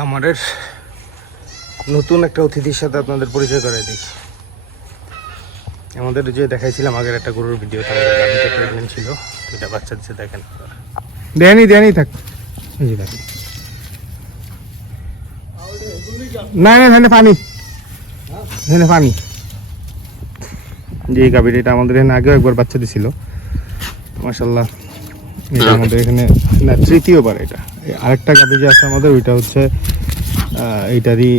খামারের নতুন একটা অতিথির সাথে আপনাদের পরিচয় করাই দিই। আমাদের যে দেখাইছিলাম আগের একটা গরুর ভিডিও ছিল দুইটা বাচ্চা দিচ্ছে দেখেন দেয়নি দেয়নি থাক। যে দেখেন। না না, এখানে পানি। এখানে পানি। যে এই এটা আমাদের এখানে আগেও একবার বাচ্চা দিছিল। মাসাল্লাহ এটা আমাদের এখানে না, তৃতীয়বার এটা। আরেকটা গাভী যে আছে আমাদের, ওইটা হচ্ছে এইটারই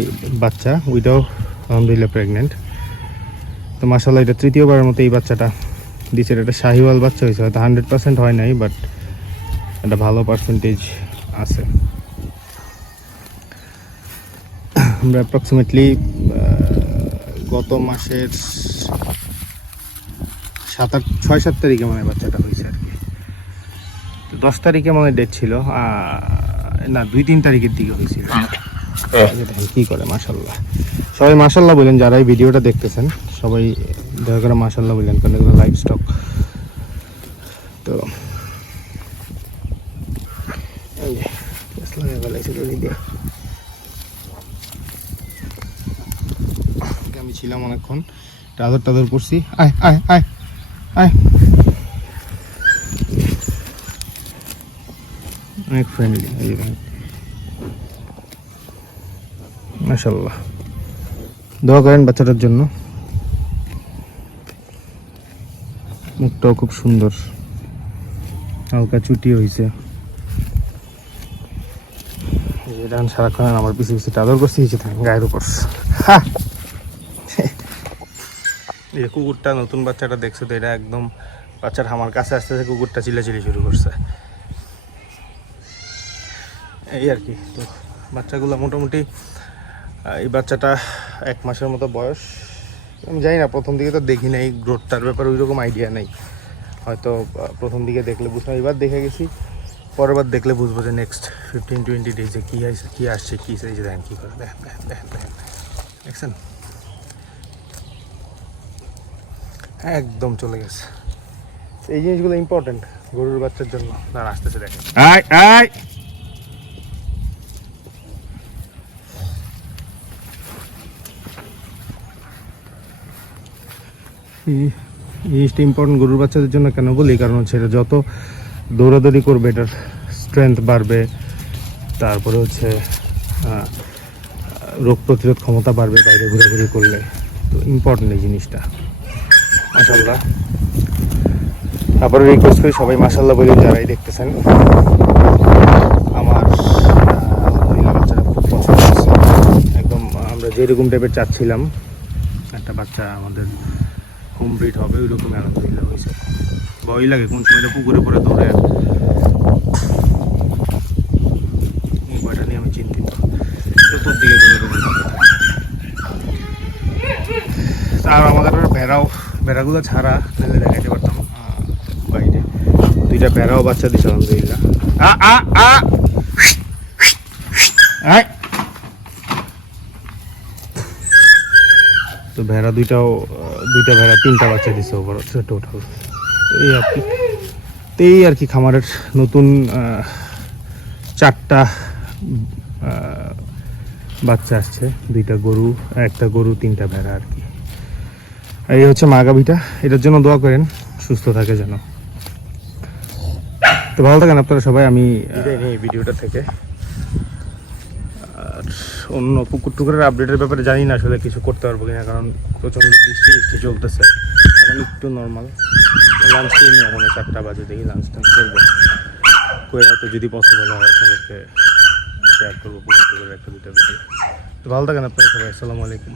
বাচ্চা, ওইটাও আলহামদুলিল্লাহ প্রেগনেন্ট তো মাসাল্লাহ এটা তৃতীয়বারের মতো এই বাচ্চাটা দিচ্ছে এটা শাহিওয়াল বাচ্চা হয়েছে, হয়তো হান্ড্রেড পার্সেন্ট হয় নাই বাট একটা ভালো পার্সেন্টেজ আছে। আমরা অ্যাপ্রক্সিমেটলি গত মাসের সাত আট, ছয় সাত তারিখে মানে বাচ্চাটা হয়েছে আর কি। দশ তারিখে মানে ডেট ছিল না দুই তিন তারিখের দিকে হয়েছিল। দেখেন কি করে মাসাল্লাহ সবাই মাসাল্লাহ বলেন যারা এই ভিডিওটা দেখতেছেন সবাই দয়া করে মাসাল্লাহ বললেন কারণ এগুলো লাইভ স্টক তো। আমি ছিলাম অনেকক্ষণ টাদর টাদর করছি। আয় আয় আয় আয়। অনেক ফ্রেন্ডলি মাশাল্লাহ দোয়া করেন বাচ্চাটার জন্য। মুখটাও খুব সুন্দর। হালকা চুটি হয়েছে সারাক্ষণ আমার পিছিয়ে পিছিয়ে টাদর করছি থাকেন গায়ের উপর! এই কুকুরটা নতুন বাচ্চাটা দেখছ তো, এটা একদম বাচ্চার আমার কাছে আসতে আসতে কুকুরটা চিল্লাচিল্লি শুরু করছে। এই আর কি, তো বাচ্চাগুলো মোটামুটি এই বাচ্চাটা এক মাসের মতো বয়স। আমি জানি না, প্রথম দিকে তো দেখি নাই গ্রোথটার ব্যাপারে ওই রকম আইডিয়া নেই। হয়তো প্রথম দিকে দেখলে বুঝলাম এবার দেখে গেছি, পরের বার দেখলে বুঝব যে নেক্সট ফিফটিন টোয়েন্টি ডেজে কী আসছে কী আসছে, কী যে দেখেন কী করে, দেখেন দেখেন দেখেন দেখেন, দেখছেন? একদম চলে গেছে। এই জিনিসগুলো ইম্পর্টেন্ট গরুর বাচ্চার জন্য। তার আসতেছে, দেখেন। আয় আয় এই জিনিসটা ইম্পর্টেন্ট গরুর বাচ্চাদের জন্য কেন বলি? কারণ হচ্ছে এটা যত দৌড়াদৌড়ি করবে, এটার স্ট্রেংথ বাড়বে, তারপরে হচ্ছে রোগ প্রতিরোধ ক্ষমতা বাড়বে বাইরে ঘোরাঘুরি করলে। তো ইম্পর্টেন্ট এই জিনিসটা। মাসাল্লাহ তারপরে রিকোয়েস্ট করি, সবাই মাসাল্লাহ বলে যারাই দেখতেছেন। আমার মহিলা বাচ্চাটা খুব পছন্দ একদম আমরা যেরকম টাইপের চাচ্ছিলাম, একটা বাচ্চা আমাদের ব্রিড হবে ওই আলহামদুলিল্লাহ হয়েছে ভয় লাগে, কোন সময়টা পুকুরে পরে দৌড়ে এই নিয়ে আমি চিন্তিত। আর আমাদের ভেড়াও, ভেড়াগুলো ছাড়া নাহলে দেখাইতে পারতাম বাইরে। দুইটা ভেড়াও বাচ্চা দিছে তো ভেড়া দুইটাও দুইটা ভেড়া তিনটা বাচ্চা দিছে ওভার টোটাল এই আর কি। এই আর কি খামারের নতুন চারটা বাচ্চা আসছে। দুইটা গরু, একটা গরু, তিনটা ভেড়া আর কি। এই হচ্ছে মা গাভীটা। এটার জন্য দোয়া করেন, সুস্থ থাকে যেন। তো ভালো থাকেন আপনারা সবাই, আমি ভিডিওটা থেকে। আর অন্য পুকুর টুকুরের আপডেটের ব্যাপারে জানি না আসলে কিছু করতে পারব কিনা, কারণ প্রচণ্ড বৃষ্টি বৃষ্টি চলতেছে। এখন একটু নর্মাল লাঞ্চ টাইমে এখন চারটা বাজে, দেখি লাঞ্চ টাইম করব। করে হয়তো যদি পসিবল হয় আপনাদেরকে শেয়ার করব পুকুর টুকুরের একটা দুটো ভিডিও তো ভালো থাকেন আপনারা সবাই, আসসালামু আলাইকুম।